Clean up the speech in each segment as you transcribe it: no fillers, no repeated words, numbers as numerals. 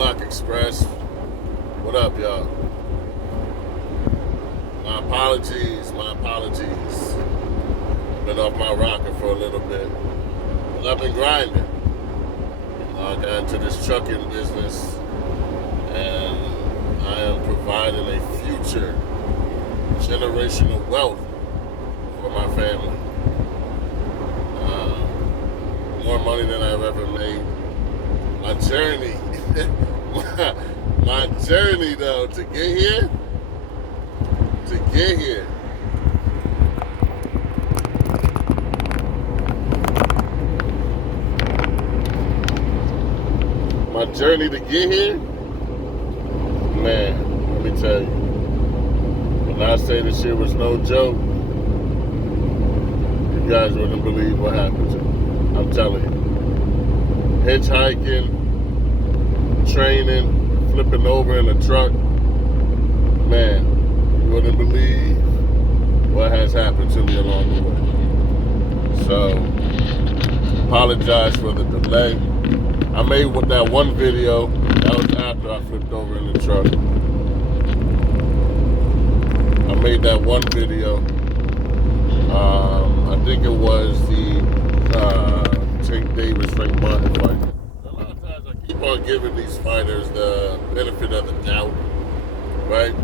Block Express. What up, y'all? My apologies. Been off my rocker for a little bit. But I've been grinding. I got into this trucking business, and I am providing a future generational wealth for my family. More money than I've ever made. My journey, my journey though, to get here, my journey to get here, man, let me tell you, when I say this shit was no joke, you guys wouldn't believe what happened to me. I'm telling you. Hitchhiking, training, flipping over in a truck. Man, you wouldn't believe what has happened to me along the way. So, apologize for the delay. I made that one video. That was after I flipped over in the truck. I made that one video. I think it was the Tank Davis, Frank Martin fight. A lot of times I keep on giving these fighters the benefit of the doubt, right?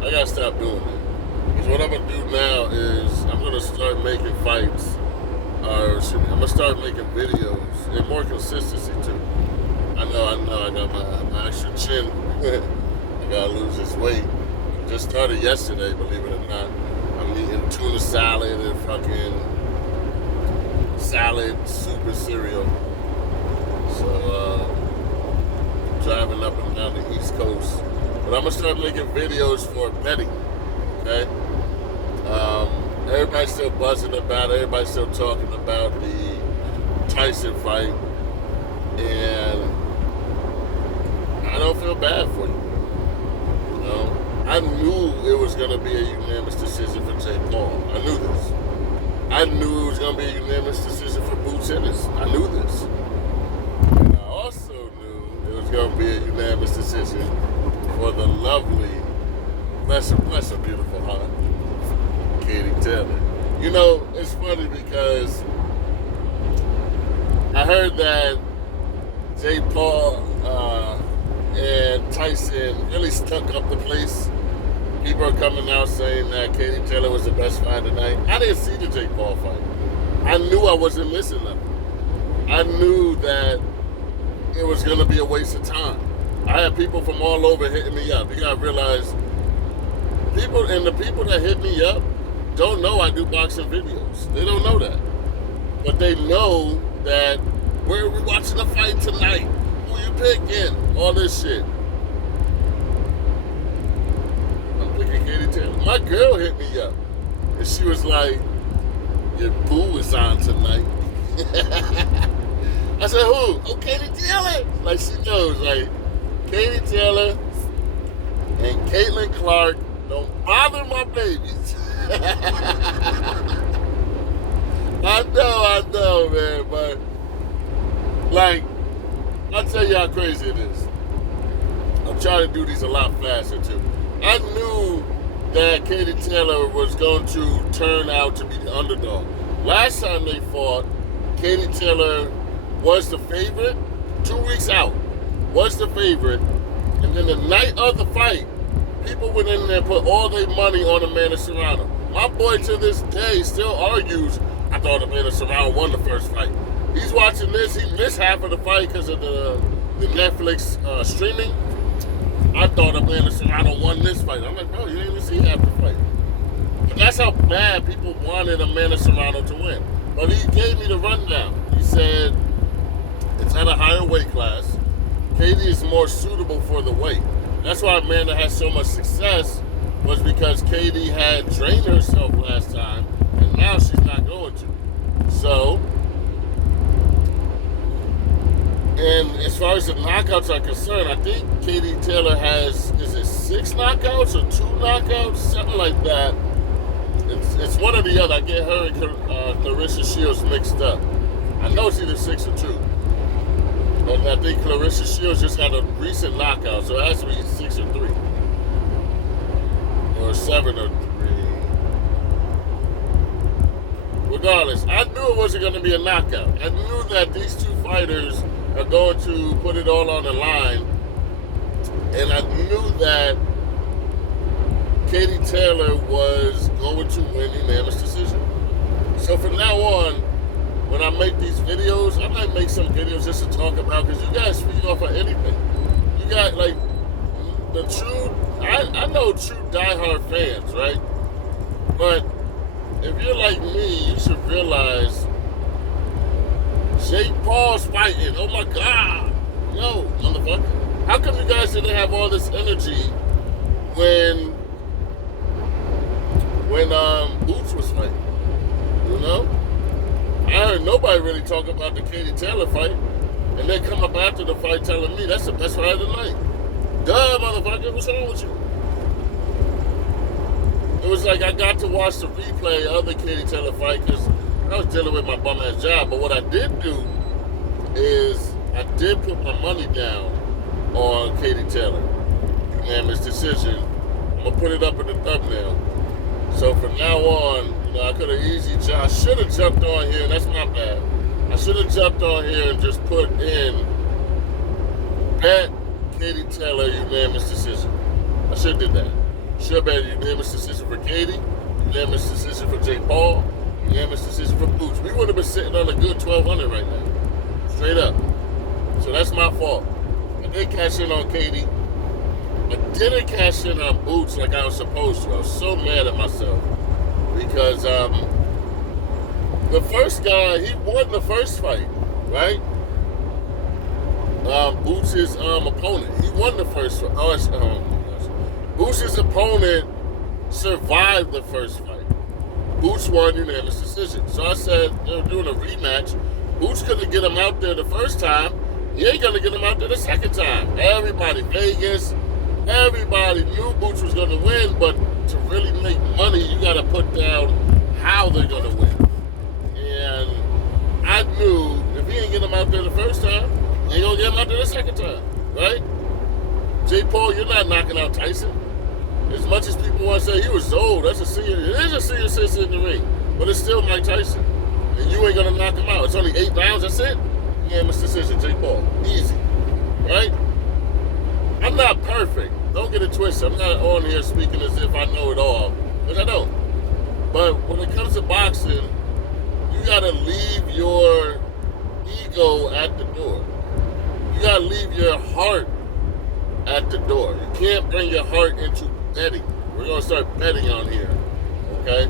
I gotta stop doing that. Because what I'm gonna do now is I'm gonna start making fights, I'm gonna start making videos and more consistency too. I know, I got my extra chin. I gotta lose this weight. Just started yesterday, believe it or not. I'm eating tuna salad and fucking salad, soup, and cereal. So, driving up and down the East Coast. But I'm gonna start making videos for betting, okay? Everybody's still buzzing about it. Everybody's still talking about the Tyson fight. And I don't feel bad for you. You know? I knew it was gonna be a unanimous decision for Jake Paul. I knew this. I knew it was going to be a unanimous decision for Boots Ennis. I knew this. And I also knew it was going to be a unanimous decision for the lovely, bless her beautiful heart, Katie Taylor. You know, it's funny because I heard that Jake Paul and Tyson really stuck up the place. People are coming out saying that Katie Taylor was the best fight tonight. I didn't see the Jake Paul fight. I knew I wasn't missing nothing. I knew that it was going to be a waste of time. I had people from all over hitting me up. You got to realize, the people that hit me up don't know I do boxing videos. They don't know that. But they know that where are we watching the fight tonight? Who you picking? All this shit. Katie Taylor. My girl hit me up, and she was like, "Your boo is on tonight." I said, "Who?" "Oh, Katie Taylor." Like she knows. Like Katie Taylor and Caitlin Clark don't bother my babies. I know, man. But like, I'll tell you how crazy it is. I'm trying to do these a lot faster too. I knew that Katie Taylor was going to turn out to be the underdog. Last time they fought, Katie Taylor was the favorite, 2 weeks out, was the favorite, and then the night of the fight, people went in there and put all their money on Amanda Serrano. My boy to this day still argues, I thought Amanda Serrano won the first fight. He's watching this, he missed half of the fight because of the Netflix streaming. I thought Amanda Serrano won this fight. I'm like, bro, you didn't even see half the fight. But that's how bad people wanted Amanda Serrano to win. But he gave me the rundown. He said, it's at a higher weight class. Katie is more suitable for the weight. That's why Amanda had so much success, was because Katie had drained herself last time, and now she's not going to. So, and as far as the knockouts are concerned, I think Katie Taylor has, is it 6 knockouts or 2 knockouts? Something like that. It's one or the other. I get her and Clarissa Shields mixed up. I know it's either 6 or 2. And I think Clarissa Shields just had a recent knockout, so it has to be 6 or 3. Or 7 or 3. Regardless, I knew it wasn't going to be a knockout. I knew that these two fighters are going to put it all on the line. And I knew that Katie Taylor was going to win unanimous decision. So from now on, when I make these videos, I might make some videos just to talk about, because you guys feed off of anything. You got, like, the true, I know true diehard fans, right? But if you're like me, you should realize Jake Paul's fighting. Oh my God. Yo, motherfucker. How come you guys didn't have all this energy when Boots was fighting? You know? I heard nobody really talk about the Katie Taylor fight, and they come up after the fight telling me that's the best fight of the night. Duh, motherfucker, what's wrong with you? It was like I got to watch the replay of the Katie Taylor fight because I was dealing with my bum-ass job. But what I did do is I did put my money down on Katie Taylor. Unanimous decision. I'm going to put it up in the thumbnail. So from now on, I could have easily jumped. I should have jumped on here, and that's my bad. I should have jumped on here and just put in bet Katie Taylor unanimous decision. I should have did that. Should have been unanimous decision for Katie, unanimous decision for Jake Paul, unanimous decision for Boots. We would have been sitting on a good 1,200 right now. Straight up. So that's my fault. I did cash in on Katie. I didn't cash in on Boots like I was supposed to. I was so mad at myself. Because the first guy, he won the first fight, right? Boots' opponent. He won the first fight. Boots' opponent survived the first fight. Boots won unanimous decision. So I said, they were doing a rematch. Boots couldn't get him out there the first time. He ain't going to get him out there the second time. Everybody, Vegas, everybody knew Boots was going to win, but to really make money, you got to put down how they're going to win. And I knew if he ain't get him out there the first time, he ain't going to get him out there the second time, right? Jake Paul, you're not knocking out Tyson. As much as people want to say he was old, that's a senior. It is a senior citizen in the ring, but it's still Mike Tyson. And you ain't going to knock him out. It's only 8 rounds, that's it. Unanimous decision, Jake Paul. Easy, right? I'm not perfect. Don't get it twisted. I'm not on here speaking as if I know it all, because I don't. But when it comes to boxing, you got to leave your ego at the door. You got to leave your heart at the door. You can't bring your heart into betting. We're going to start betting on here, okay?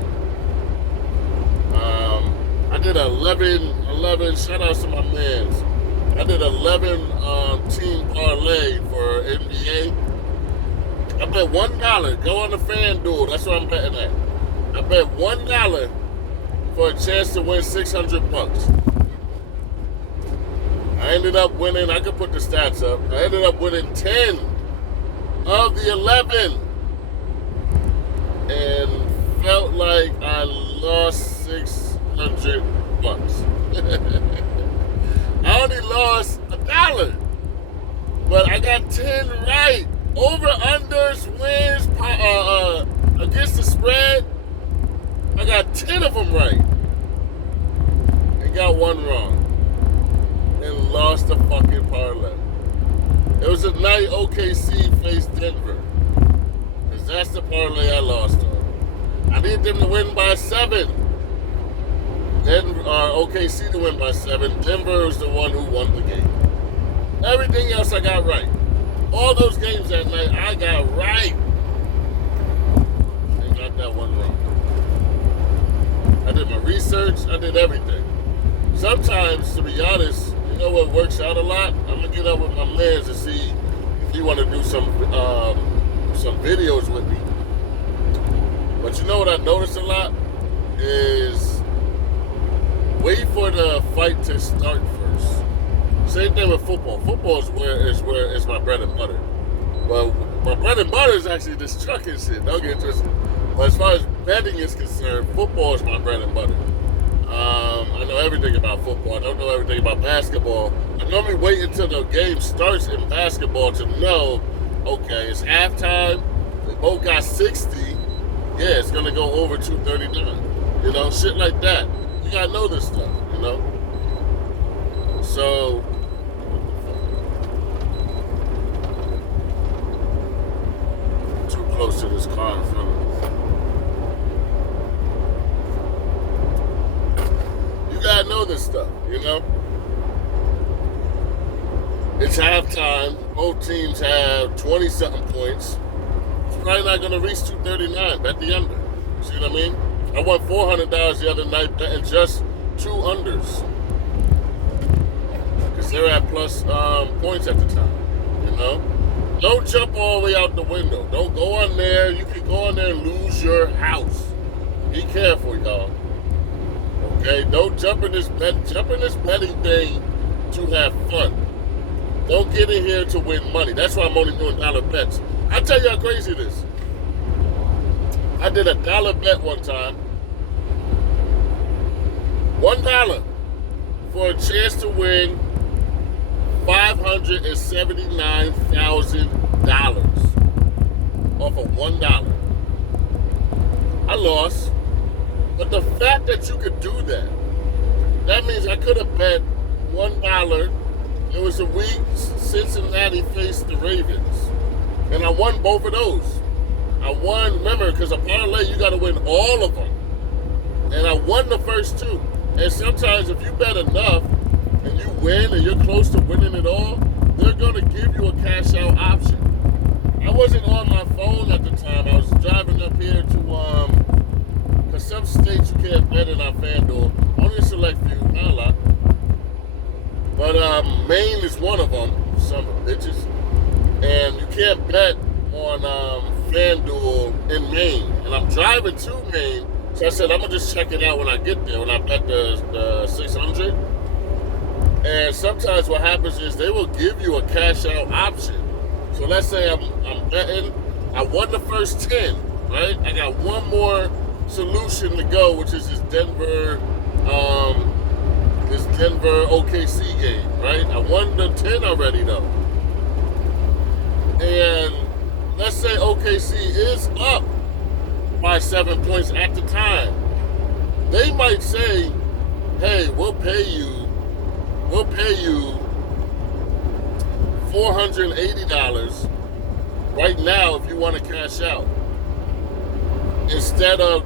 I did 11, shout out to my mans. I did 11 team parlay for NBA. I bet $1. Go on the FanDuel. That's what I'm betting at. I bet $1 for a chance to win $600. I ended up winning. I could put the stats up. I ended up winning 10 of the 11, and felt like I lost $600. I only lost $1, but I got 10 right. Over, unders, wins, against the spread, I got 10 of them right. And got 1 wrong. And lost the fucking parlay. It was a night OKC faced Denver. Because that's the parlay I lost on. I need them to win by 7. OKC to win by 7. Denver was the one who won the game. Everything else I got right. All those games that night, I got right. And got that one wrong. I did my research. I did everything. Sometimes, to be honest, you know what works out a lot? I'm going to get up with my mans to see if he want to do some videos with me. But you know what I noticed a lot? Is wait for the fight to start first. Same thing with football. Football is where it's my bread and butter. But my bread and butter is actually this trucking shit. Don't get twisted. But as far as betting is concerned, football is my bread and butter. I know everything about football. I don't know everything about basketball, I normally wait until the game starts in basketball to know, okay, it's halftime. They both got 60. Yeah, it's gonna go over 239. You know, shit like that. You gotta know this stuff. You know. So. Too close to this car in front of me. You gotta know this stuff. You know. It's halftime. Both teams have 20-something points. It's probably not going to reach 239. Bet the under. See what I mean? I won $400 the other night betting just 2 unders. Because they're at plus points at the time. You know? Don't jump all the way out the window. Don't go on there. You can go on there and lose your house. Be careful, y'all. Okay? Don't jump in this betting thing to have fun. Don't get in here to win money. That's why I'm only doing dollar bets. I'll tell you how crazy it is. I did a dollar bet one time. $1 for a chance to win $579,000 off of $1. I lost. But the fact that you could do that, that means I could have bet $1. It was a week Cincinnati faced the Ravens. And I won both of those. I won, remember, because a parlay, you got to win all of them. And I won the first 2. And sometimes if you bet enough and you win and you're close to winning it all, they're going to give you a cash out option. I wasn't on my phone at the time. I was driving up here to, because some states you can't bet it on FanDuel. Only a select few, not a lot. But Maine is one of them, some bitches. And you can't bet on FanDuel in Maine. And I'm driving to Maine, so I said, I'm going to just check it out when I get there, when I bet the 600. And sometimes what happens is they will give you a cash out option. So let's say I'm betting, I won the first 10, right? I got one more solution to go, which is this Denver OKC game, right? I won the 10 already though. And let's say OKC is up by 7 points at the time. They might say, hey, we'll pay you $480 right now if you want to cash out. Instead of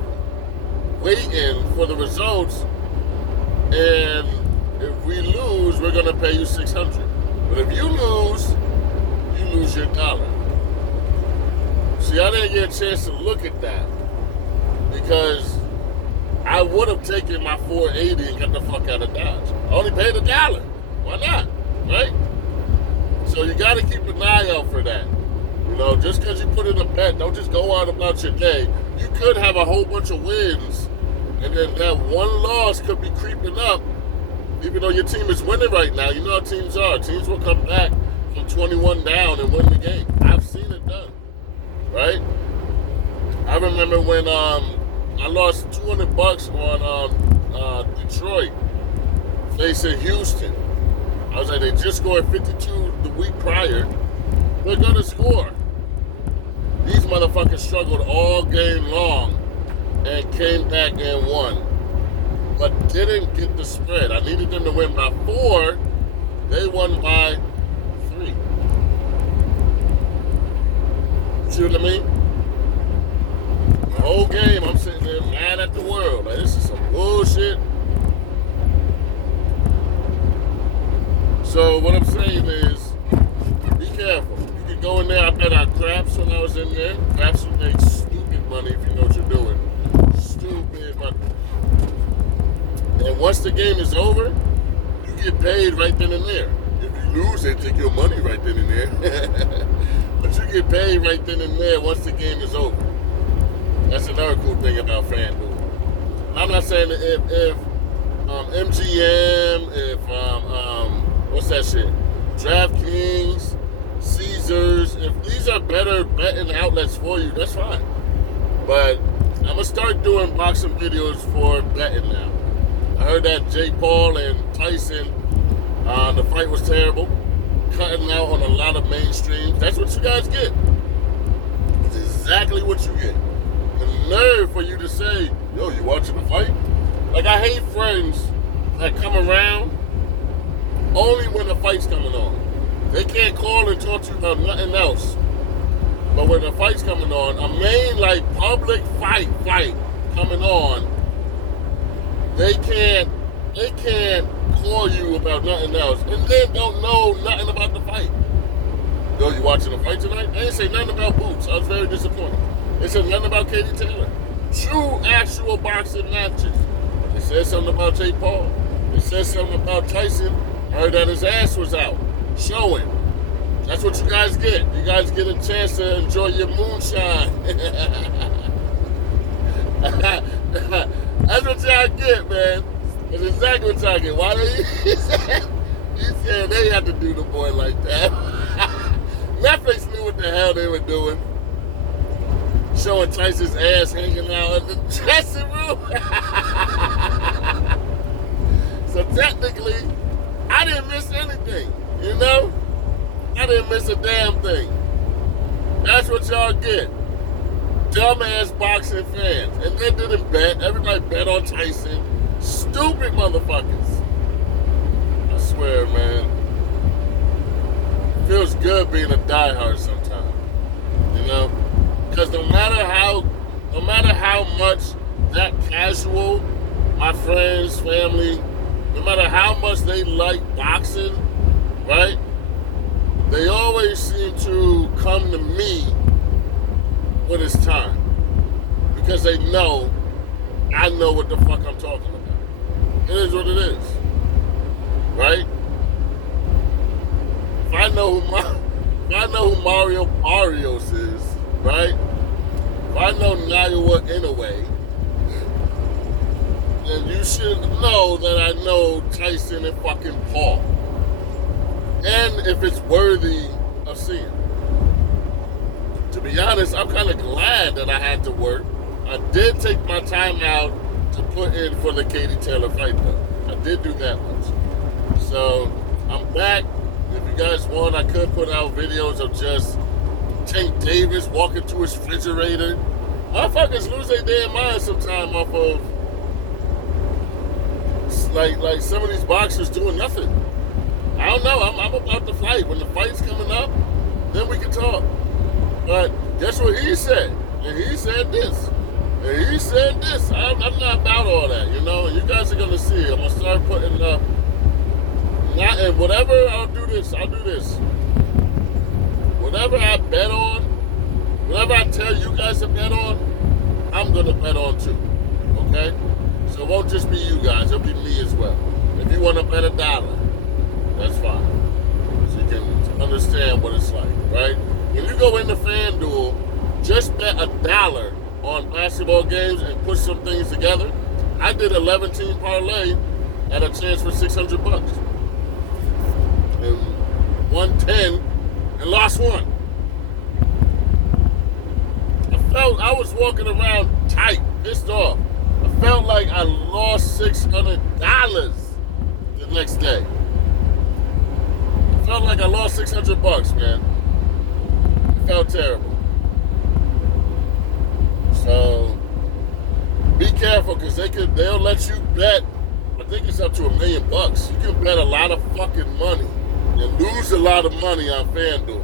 waiting for the results, and if we lose, we're going to pay you $600. But if you lose your dollar. See, I didn't get a chance to look at that because I would have taken my $480 and got the fuck out of Dodge. I only paid $1. Why not? Right? So you got to keep an eye out for that. You know, just because you put in a bet, don't just go out about your day. You could have a whole bunch of wins, and then that one loss could be creeping up, even though your team is winning right now. You know how teams are. Teams will come back from 21 down and win the game. I've seen it done. Right? I remember when I lost $200 on Detroit facing Houston. I was like, they just scored 52 the week prior. They're going to score. These motherfuckers struggled all game long and came back and won. But didn't get the spread. I needed them to win by 4. They won by 3. See what I mean? The whole game, I'm sitting there mad at the world. Like, this is some bullshit. So what I'm saying is, be careful. You can go in there. I bet on craps when I was in there. Craps will make stupid money if you know what you're doing. Stupid money. And once the game is over, you get paid right then and there. If you lose, they take your money right then and there. But you get paid right then and there once the game is over. That's another cool thing about FanDuel. I'm not saying that if MGM, if what's that shit? DraftKings, Caesars, if these are better betting outlets for you, that's fine. But I'm gonna start doing boxing videos for betting now. I heard that Jake Paul and Tyson The fight was terrible. Cutting out on a lot of mainstreams. That's what you guys get. It's exactly what you get. The nerve for you to say, yo, you watching the fight? Like, I hate friends that come around only when the fight's coming on. They can't call and talk to you about nothing else. But when the fight's coming on, a main, like, public fight coming on, they can't call you about nothing else, and then don't know nothing about the fight. Yo, you watching the fight tonight? They didn't say nothing about Boots. I was very disappointed. They said nothing about Katie Taylor. True, actual boxing matches. They said something about Jake Paul. They said something about Tyson. I heard that his ass was out. Showing. That's what you guys get. You guys get a chance to enjoy your moonshine. That's what y'all get, man. That's exactly what y'all get. Why they he said they had to do the boy like that. Netflix knew what the hell they were doing. Showing Tyson's ass hanging out in the dressing room. So technically, I didn't miss anything, you know? I didn't miss a damn thing. That's what y'all get. Dumbass boxing fans. And they didn't bet. Everybody bet on Tyson. Stupid motherfuckers. I swear, man. It feels good being a diehard sometimes. You know? Because no matter how much that casual, my friends, family, no matter how much they like boxing, right? They always seem to come to me when it's time. Because they know I know what the fuck I'm talking about. It is what it is. Right? If I know who Mario Barrios is, right? If I know Naoya Inoue, then you should know that I know Tyson and fucking Paul. And if it's worthy of seeing. To be honest, I'm kind of glad that I had to work. I did take my time out to put in for the Katie Taylor fight, though. I did do that much. So, I'm back. If you guys want, I could put out videos of just Tank Davis walking to his refrigerator. Motherfuckers lose their damn mind sometime off of like some of these boxers doing nothing. I don't know. I'm about the fight. When the fight's coming up, then we can talk. But guess what he said? And he said this. And he said this. I'm not about all that, you know. You guys are gonna see. I'm gonna start putting up. And whatever I'll do this. Whatever I bet on, whatever I tell you guys to bet on, I'm gonna bet on too. Okay? So it won't just be you guys. It'll be me as well. If you want to bet $1, that's fine. So you can understand what it's like, right? When you go into FanDuel, just bet $1 on basketball games and put some things together. I did 11-team parlay at a chance for $600. And won 10 and lost 1. I was walking around tight, pissed off. I felt like I lost $600 the next day. I felt like I lost $600, man. It felt terrible. So be careful, because they'll let you bet. I think it's up to $1 million. You can bet a lot of fucking money and lose a lot of money on FanDuel.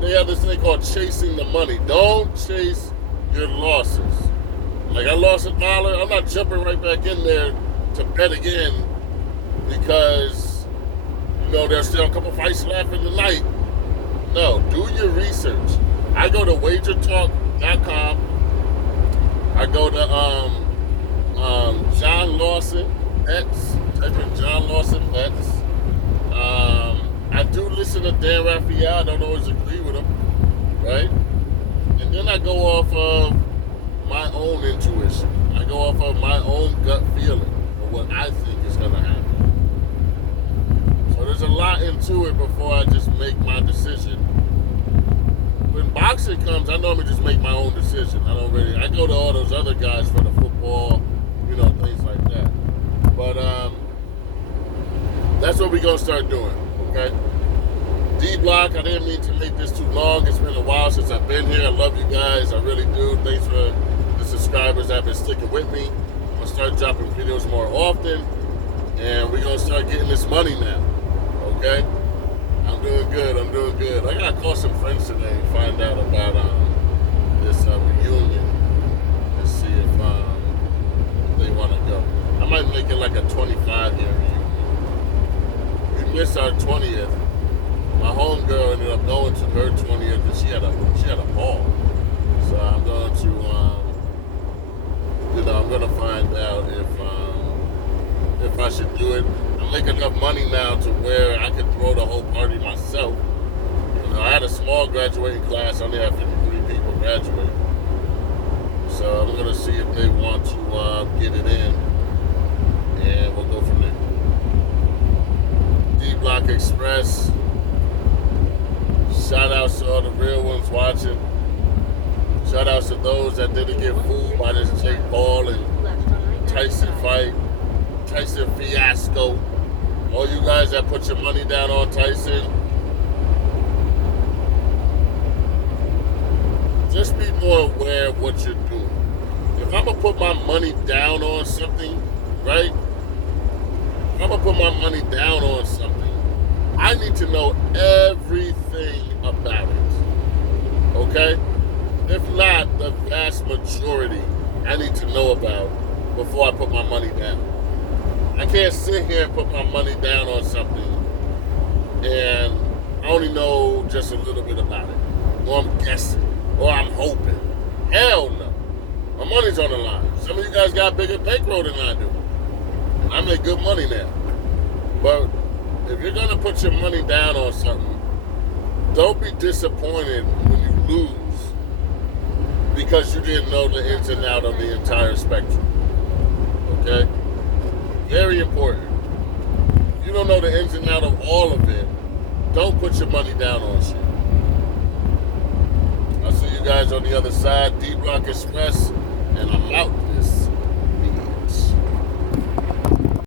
They have this thing called chasing the money. Don't chase your losses. Like, I lost $1. I'm not jumping right back in there to bet again because, you know, there's still a couple fights left in the night. No, do your research. I go to wagertalk.com. I go to John Lawson Bets. Type in John Lawson Bets. I do listen to Dan Raphael. I don't always agree with him, right? And then I go off of my own intuition. I go off of my own gut feeling of what I think is going to happen. So there's a lot into it before I just make my decision. When boxing comes, I normally just make my own decision. I go to all those other guys for the football, you know, things like that. But That's what we're going to start doing, okay? D-Block, I didn't mean to make this too long. It's been a while since I've been here. I love you guys. I really do. Thanks for the subscribers that have been sticking with me. I'm going to start dropping videos more often. And we're going to start getting this money now, okay? I'm doing good. I'm doing good. I got to call some friends today and find out about this reunion and see if they want to go. I might make it like a 25-year reunion. We missed our 20th. My homegirl ended up going to her 20th, and she had a ball. So I'm going to, I'm going to find out if I should do it. I make enough money now to where I could throw the whole party myself. I had a small graduating class. I only had 53 people graduate. So I'm going to see if they want to get it in, and we'll go from there. D-Block Express. Shout outs to all the real ones watching. Shout outs to those that didn't get fooled by this Jake Paul and Tyson fight, Tyson fiasco. All you guys that put your money down on Tyson, just be more aware of what you're doing. If I'm going to put my money down on something, right? If I'm going to put my money down on something, I need to know everything about it, okay? If not, the vast majority I need to know about before I put my money down. I can't sit here and put my money down on something and I only know just a little bit about it, or I'm guessing, or I'm hoping. Hell no. My money's on the line. Some of you guys got bigger bankroll than I do. I make good money now. But if you're going to put your money down on something, don't be disappointed when you lose because you didn't know the ins and out of the entire spectrum. Okay? Very important. If you don't know the ins and out of all of it, don't put your money down on shit. I'll see you guys on the other side. D-Block Express, and I'm out.